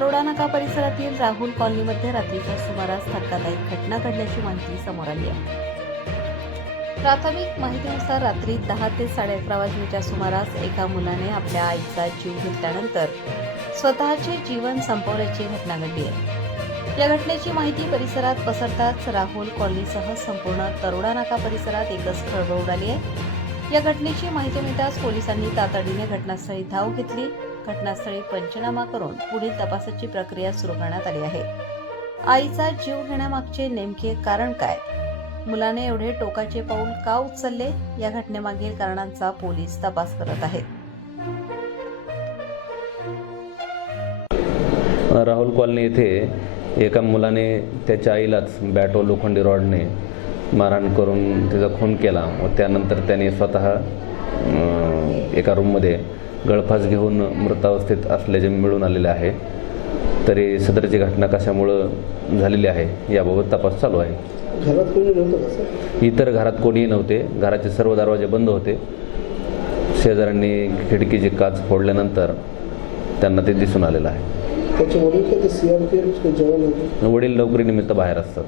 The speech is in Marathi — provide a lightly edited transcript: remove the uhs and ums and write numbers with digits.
तरोडा नाका परिसरातील राहुल कॉलनीमध्ये रात्रीच्या सुमारास धक्कादायक घटना घडल्याची माहिती समोर आली आहे। प्राथमिक माहितीनुसार रात्री 10 ते 11:30 वाजण्याच्या सुमारास एका मुलाने आपल्या आईचा जीव घेतल्यानंतर स्वतःचे जीवन संपवल्याची घटना घडली आहे। या घटनेची माहिती परिसरात पसरताच राहुल कॉलनीसह संपूर्ण तरोडा नाका परिसरात एकच खळबळ उडाली आहे। या घटनेची माहिती मिळताच पोलिसांनी तातडीने घटनास्थळी धाव घेतली। घटनास्थळी पंचनामा करून पुढील तपासाची प्रक्रिया सुरू करण्यात आली आहे। आईचा जीव घेण्यामागचे नेमके कारण काय? मुलाने एवढे टोकाचे पाऊल का उचलले? या घटनेमागील कारणांचा पोलीस तपास करत आहेत। राहुल कॉलनी येथे एका मुलाने त्याच्या आईलाच बॅट व लोखंडी रॉडने मारहाण करून तिचा खून केला व त्यानंतर त्याने स्वतः एका रूममध्ये गळफास घेऊन मृतावस्थेत असल्याचे मिळून आलेले आहे। तरी सदरची घटना कशामुळं झालेली आहे याबाबत तपास चालू आहे। घरात कोणी नव्हतं का सर? इतर घरात कोणीही नव्हते। घराचे सर्व दरवाजे बंद होते। शेजाऱ्यांनी खिडकीचे काच फोडल्यानंतर त्यांना ते दिसून आलेलं आहे। त्याचे वडील का ते CRPF जवान होते? वडील नोकरीनिमित्त बाहेर असतात।